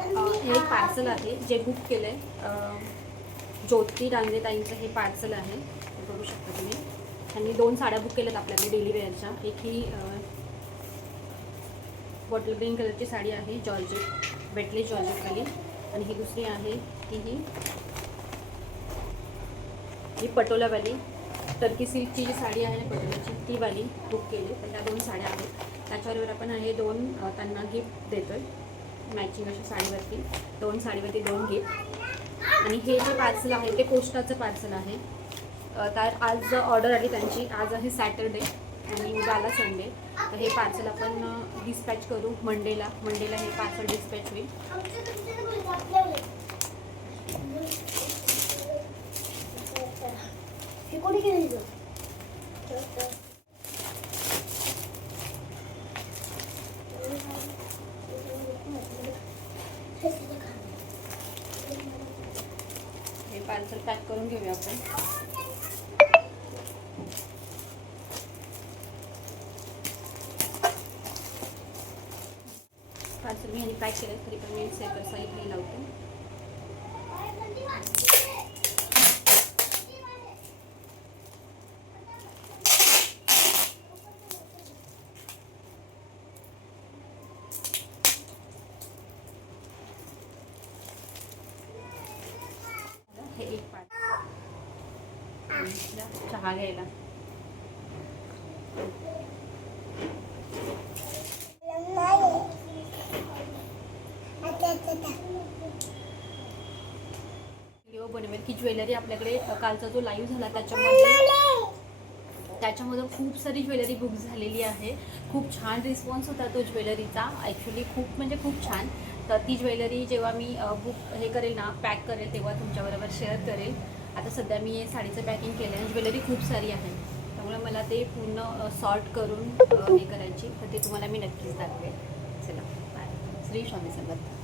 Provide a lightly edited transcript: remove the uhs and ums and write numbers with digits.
हे एक पार्सल आहे जे बुक केलं आहे. ज्योती डांगे ताईंचं हे पार्सल आहे, हे बघू शकता तुम्ही. त्यांनी 2 साड्या बुक केल्यात आपल्याकडे डेली वेअरच्या. एक ही बॉटल ग्रीन कलरची साडी आहे जॉर्जेट, वेटलेस जॉर्जेटवाली, आणि ही दुसरी आहे ही पटोलावाली टर्की सिल्कची जी साडी आहे पटोलाची ती वाली बुक केली. तर त्या 2 साड्या आहेत. त्याच्याबरोबर आपण हे 2 त्यांना गिफ्ट देतो आहे मॅचिंग अशा साडीवरती. 2 साडीवरती 2 गिफ्ट. आणि हे जे पार्सल आहे ते पोस्टाचं पार्सल आहे. तर आज ऑर्डर आली त्यांची. आज आहे सॅटरडे आणि उद्या आला संडे. तर हे पार्सल आपण डिस्पॅच करू मंडेला हे पार्सल डिस्पॅच होईल. हे कोणी केलं? हे पार्सल पॅक करून घेऊया आपण. पार्सल मी पॅक केलं तरी पण मी सेकर साईड हे लावते. हे एक चहा घ्यायला. व्हिडिओ बनवेल की ज्वेलरी आपल्याकडे कालचा जो लाईव्ह झाला त्याच्यामध्ये खूप सारी ज्वेलरी बुक झालेली आहे. खूप छान रिस्पॉन्स होता तो ज्वेलरीचा. ॲक्च्युली खूप छान. तर ती ज्वेलरी जेव्हा मी बुक हे करेल ना, पॅक करेल, तेव्हा तुमच्याबरोबर शेअर करेल. आता सध्या मी हे साडीचं पॅकिंग केलं आहे. ज्वेलरी खूप सारी आहे, त्यामुळे मला ते पूर्ण सॉर्ट करून हे करायची. तर ते तुम्हाला मी नक्कीच दाखवेल. चला बाय. श्री स्वामी समर्थ.